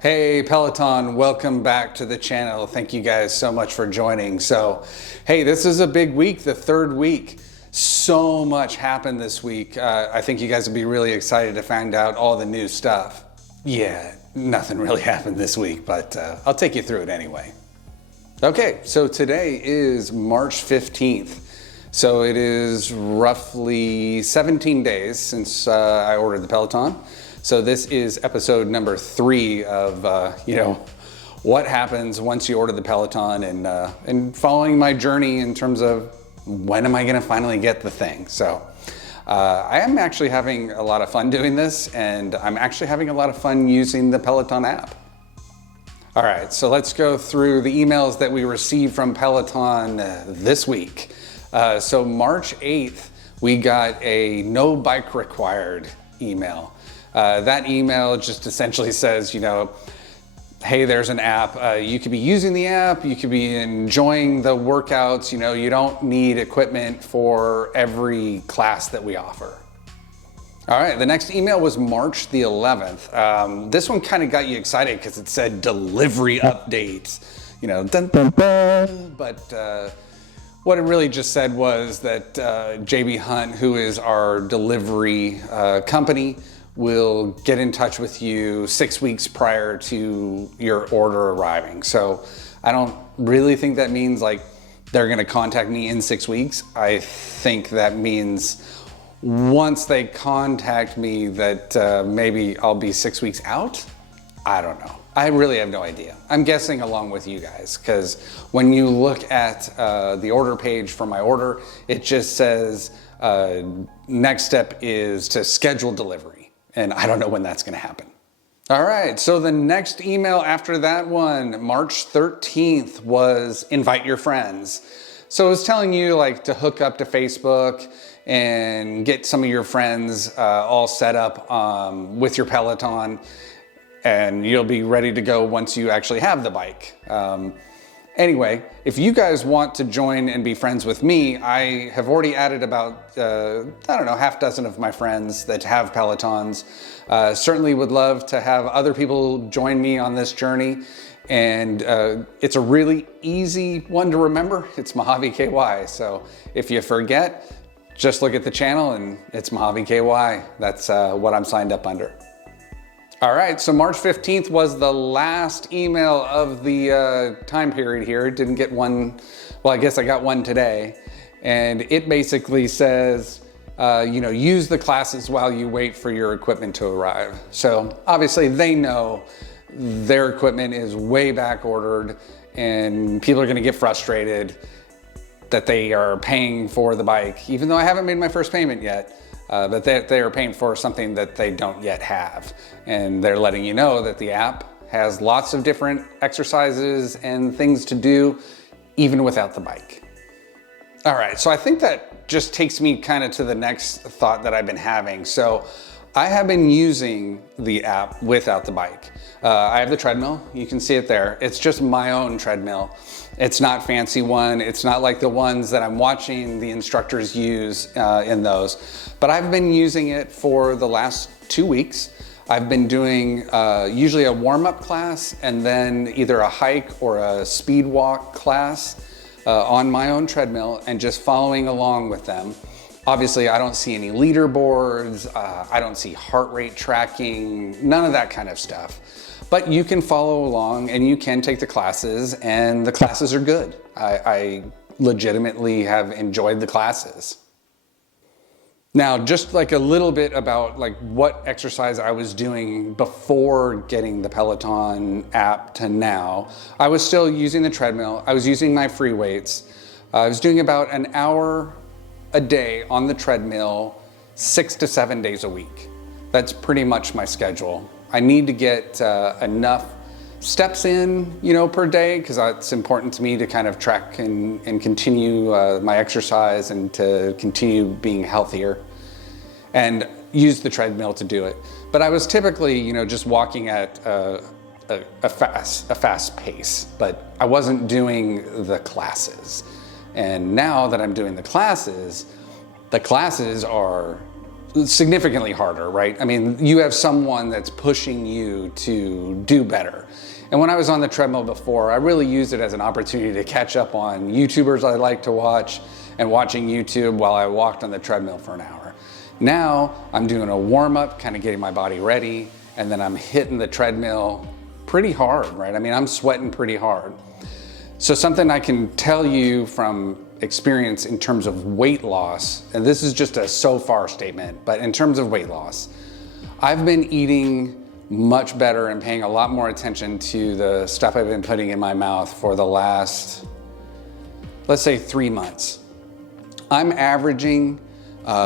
Hey Peloton, welcome back to the channel. Thank you guys so much for joining. So, hey, this is a big week, the third week. So much happened this week. I think you guys will be really excited to find out all the new stuff. Yeah, nothing really happened this week, but I'll take you through it anyway. Okay, so today is March 15th. So it is roughly 17 days since I ordered the Peloton. So this is episode number 3 of, what happens once you order the Peloton and following my journey in terms of when am I gonna finally get the thing. So I am actually having a lot of fun doing this, and I'm actually having a lot of fun using the Peloton app. All right, so let's go through the emails that we received from Peloton this week. So March 8th, we got a no bike required email. That email just essentially says, hey, there's an app. You could be using the app, you could be enjoying the workouts, you don't need equipment for every class that we offer. All right, the next email was March the 11th. This one kind of got you excited because it said delivery updates, dun, dun, dun. But what it really just said was that JB Hunt, who is our delivery company, will get in touch with you 6 weeks prior to your order arriving. So I don't really think that means like they're gonna contact me in 6 weeks. I think that means once they contact me that maybe I'll be 6 weeks out. I don't know. I really have no idea. I'm guessing along with you guys, because when you look at the order page for my order, it just says next step is to schedule delivery. And I don't know when that's gonna happen. All right, so the next email after that one, March 13th, was invite your friends. So it was telling you to hook up to Facebook and get some of your friends all set up with your Peloton, and you'll be ready to go once you actually have the bike. Anyway, if you guys want to join and be friends with me, I have already added about, half dozen of my friends that have Pelotons. Certainly would love to have other people join me on this journey. And it's a really easy one to remember. It's MojaveKY. So if you forget, just look at the channel and it's MojaveKY. That's what I'm signed up under. All right, so March 15th was the last email of the time period here. Didn't get one, well, I guess I got one today. And it basically says, use the classes while you wait for your equipment to arrive. So obviously they know their equipment is way back ordered and people are gonna get frustrated that they are paying for the bike, even though I haven't made my first payment yet. But they are paying for something that they don't yet have. And they're letting you know that the app has lots of different exercises and things to do, even without the bike. All right, so I think that just takes me kind of to the next thought that I've been having. So I have been using the app without the bike. I have the treadmill, you can see it there. It's just my own treadmill. It's not fancy one. It's not like the ones that I'm watching the instructors use in those. But I've been using it for the last 2 weeks. I've been doing usually a warm-up class and then either a hike or a speed walk class on my own treadmill and just following along with them. Obviously, I don't see any leaderboards. I don't see heart rate tracking, none of that kind of stuff. But you can follow along and you can take the classes, and the classes are good. I legitimately have enjoyed the classes. Now, just a little bit about what exercise I was doing before getting the Peloton app to now. I was still using the treadmill. I was using my free weights. I was doing about an hour a day on the treadmill, 6 to 7 days a week. That's pretty much my schedule. I need to get enough steps in, per day, because it's important to me to kind of track and continue my exercise and to continue being healthier and use the treadmill to do it. But I was typically, just walking at a fast pace, but I wasn't doing the classes. And now that I'm doing the classes are significantly harder, right? I mean, you have someone that's pushing you to do better. And when I was on the treadmill before, I really used it as an opportunity to catch up on YouTubers I like to watch and watching YouTube while I walked on the treadmill for an hour. Now I'm doing a warm up, kind of getting my body ready, and then I'm hitting the treadmill pretty hard, right? I mean, I'm sweating pretty hard. So something I can tell you from experience in terms of weight loss, and this is just a so far statement, but in terms of weight loss, I've been eating much better and paying a lot more attention to the stuff I've been putting in my mouth for the last, let's say 3 months. I'm averaging,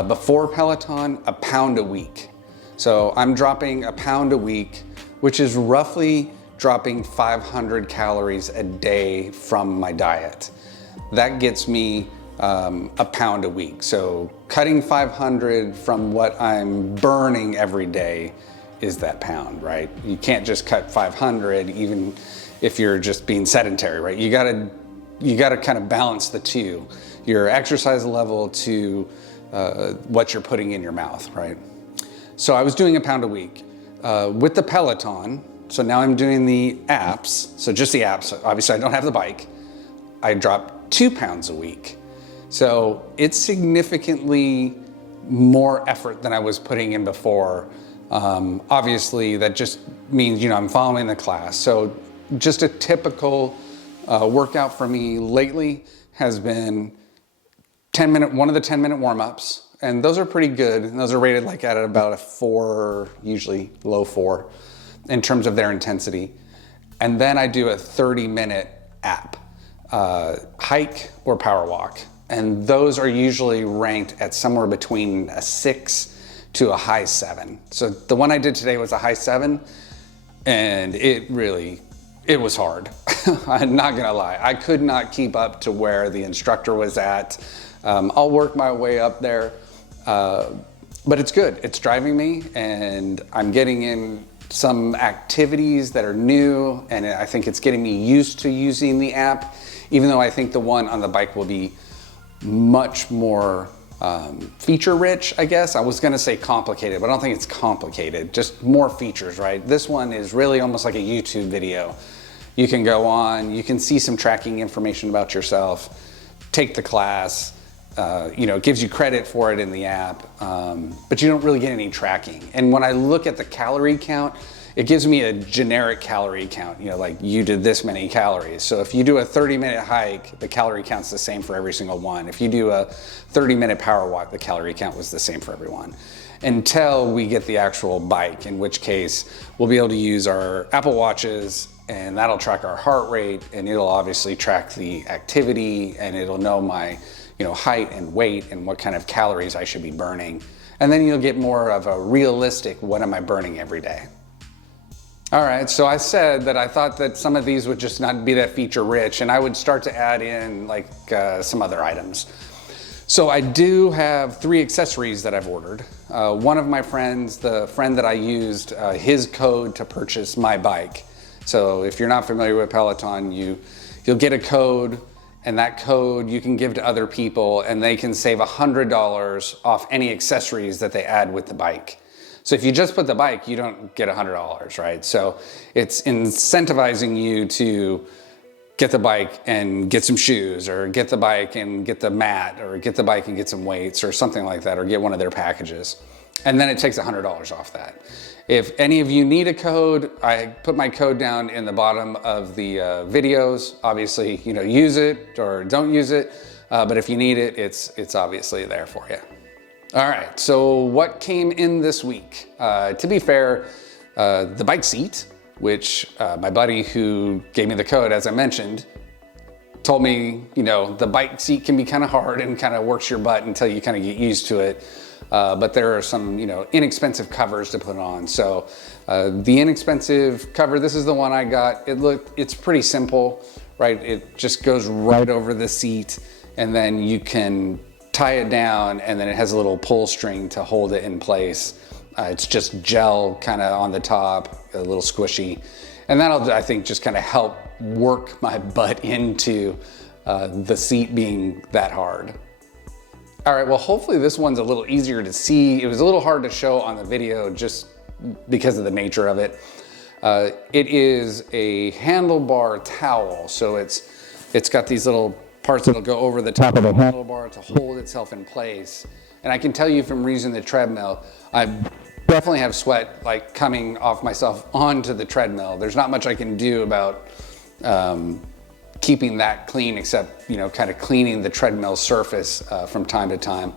before Peloton, a pound a week. So I'm dropping a pound a week, which is roughly dropping 500 calories a day from my diet. That gets me a pound a week. So cutting 500 from what I'm burning every day is that pound, right? You can't just cut 500 even if you're just being sedentary, right? You gotta kind of balance the two, your exercise level to what you're putting in your mouth, right? So I was doing a pound a week. With the Peloton, so now I'm doing the apps, so just the apps, obviously I don't have the bike, I dropped 2 pounds a week. So it's significantly more effort than I was putting in before. Obviously that just means, you know, I'm following the class. So just a typical workout for me lately has been one of the 10-minute warm-ups. And those are pretty good. And those are rated like at about a 4, usually low 4 in terms of their intensity. And then I do a 30-minute app, hike or power walk. And those are usually ranked at somewhere between a 6 to a high 7. So the one I did today was a high 7, and it was hard. I'm not gonna lie. I could not keep up to where the instructor was at. I'll work my way up there, but it's good. It's driving me, and I'm getting in some activities that are new, and I think it's getting me used to using the app, even though I think the one on the bike will be much more feature rich, I guess. I was gonna say complicated, but I don't think it's complicated, just more features, right? This one is really almost like a YouTube video. You can go on, you can see some tracking information about yourself, take the class, you know, it gives you credit for it in the app, but you don't really get any tracking. And when I look at the calorie count, it gives me a generic calorie count, you know, like you did this many calories. So if you do a 30-minute hike, the calorie count's the same for every single one. If you do a 30-minute power walk, the calorie count was the same for everyone. Until we get the actual bike, in which case we'll be able to use our Apple Watches, and that'll track our heart rate, and it'll obviously track the activity, and it'll know my, you know, height and weight and what kind of calories I should be burning. And then you'll get more of a realistic, what am I burning every day? All right, so I said that I thought that some of these would just not be that feature rich, and I would start to add in like some other items. So I do have 3 accessories that I've ordered. One of my friends, the friend that I used his code to purchase my bike. So if you're not familiar with Peloton, you'll get a code, and that code you can give to other people, and they can save $100 off any accessories that they add with the bike. So if you just put the bike, you don't get $100, right? So it's incentivizing you to get the bike and get some shoes, or get the bike and get the mat, or get the bike and get some weights, or something like that, or get one of their packages. And then it takes $100 off that. If any of you need a code, I put my code down in the bottom of the videos. Obviously, you know, use it or don't use it, but if you need it, it's obviously there for you. All right, so what came in this week? To be fair, the bike seat, which my buddy who gave me the code, as I mentioned, told me, you know, the bike seat can be kind of hard and kind of works your butt until you kind of get used to it. But there are some, you know, inexpensive covers to put on. So the inexpensive cover, this is the one I got. It's pretty simple, right? It just goes right over the seat, and then you can tie it down, and then it has a little pull string to hold it in place. It's just gel kind of on the top, a little squishy. And that'll, I think, just kind of help work my butt into the seat being that hard. All right, well, hopefully this one's a little easier to see. It was a little hard to show on the video just because of the nature of it. It is a handlebar towel. So it's got these little parts that'll go over the top of the handlebar to hold itself in place. And I can tell you from using the treadmill, I definitely have sweat like coming off myself onto the treadmill. There's not much I can do about keeping that clean, except, you know, kind of cleaning the treadmill surface from time to time.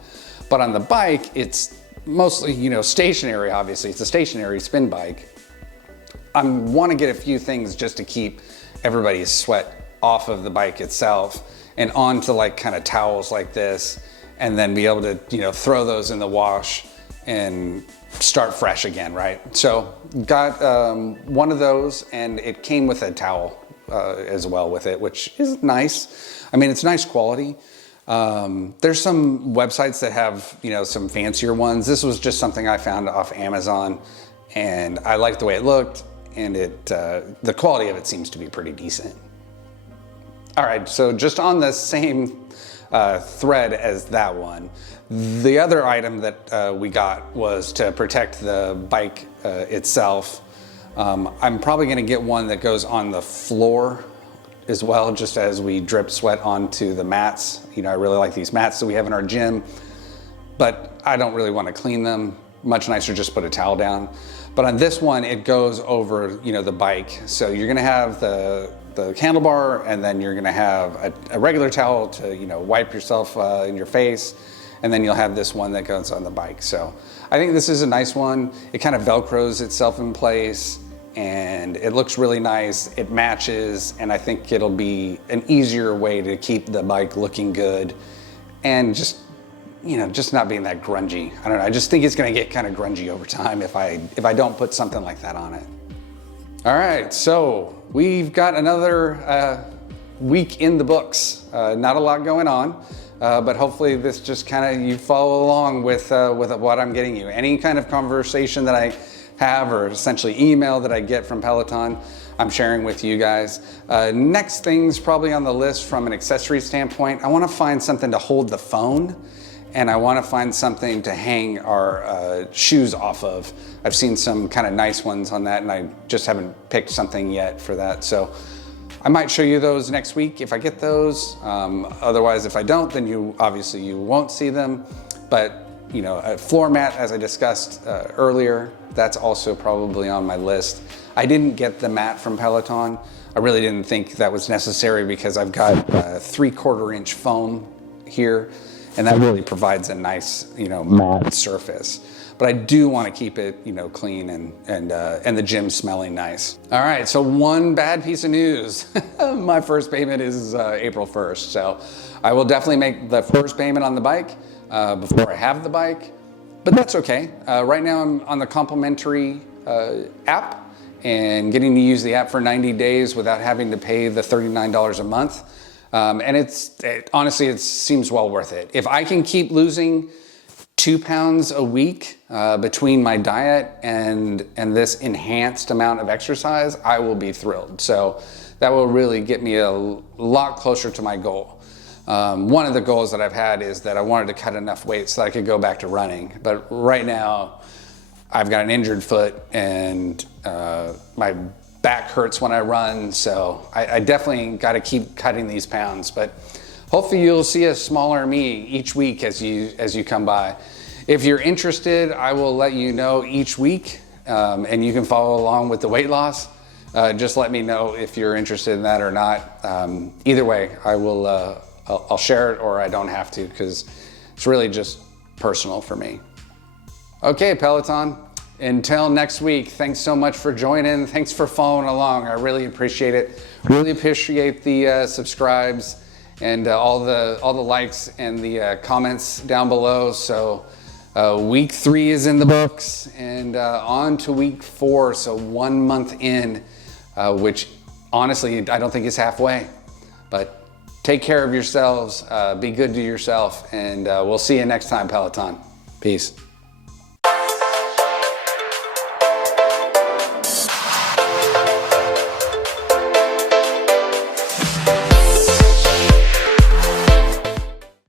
But on the bike, it's mostly, you know, stationary, obviously. It's a stationary spin bike. I want to get a few things just to keep everybody's sweat off of the bike itself and onto like kind of towels like this, and then be able to, you know, throw those in the wash and start fresh again, right? So got one of those, and it came with a towel as well with it, which is nice. I mean, it's nice quality. There's some websites that have, you know, some fancier ones. This was just something I found off Amazon, and I liked the way it looked, and the quality of it seems to be pretty decent. All right, so just on the same thread as that one, the other item that we got was to protect the bike itself. I'm probably gonna get one that goes on the floor as well, just as we drip sweat onto the mats. You know, I really like these mats that we have in our gym, but I don't really want to clean them. Much nicer just put a towel down. But on this one, it goes over, you know, the bike. So you're gonna have the handlebar, and then you're gonna have a regular towel to, you know, wipe yourself in your face, and then you'll have this one that goes on the bike. So I think this is a nice one. It kind of Velcros itself in place, and it looks really nice. It matches, and I think it'll be an easier way to keep the bike looking good and just, you know, just not being that grungy. I don't know, I just think it's gonna get kind of grungy over time if I don't put something like that on it. All right, so we've got another week in the books. Not a lot going on, but hopefully this just kind of, you follow along with what I'm getting you. Any kind of conversation that I have, or essentially email that I get from Peloton, I'm sharing with you guys. Next thing's probably on the list from an accessory standpoint. I want to find something to hold the phone, and I want to find something to hang our shoes off of. I've seen some kind of nice ones on that, and I just haven't picked something yet for that. So I might show you those next week if I get those. Otherwise, if I don't, then you won't see them. But, you know, a floor mat, as I discussed earlier, that's also probably on my list. I didn't get the mat from Peloton. I really didn't think that was necessary because I've got 3/4 inch foam here, and that really provides a nice, you know, matte surface. But I do want to keep it, you know, clean and the gym smelling nice. All right, so one bad piece of news. My first payment is April 1st, so I will definitely make the first payment on the bike before I have the bike, but that's okay. Right now I'm on the complimentary app and getting to use the app for 90 days without having to pay the $39 a month. And honestly, it seems well worth it. If I can keep losing 2 pounds a week between my diet and this enhanced amount of exercise, I will be thrilled. So that will really get me a lot closer to my goal. One of the goals that I've had is that I wanted to cut enough weight so that I could go back to running. But right now, I've got an injured foot, and my back hurts when I run, so I definitely got to keep cutting these pounds. But hopefully you'll see a smaller me each week as you come by. If you're interested, I will let you know each week, and you can follow along with the weight loss. Just let me know if you're interested in that or not. Either way, I'll share it, or I don't have to, because it's really just personal for me. Okay, Peloton. Until next week, thanks so much for joining. Thanks for following along. I really appreciate it. Really appreciate the subscribes and all the likes and the comments down below. So week 3 is in the books, and on to week 4. So 1 month in, which honestly, I don't think is halfway. But take care of yourselves, be good to yourself, and we'll see you next time, Peloton. Peace.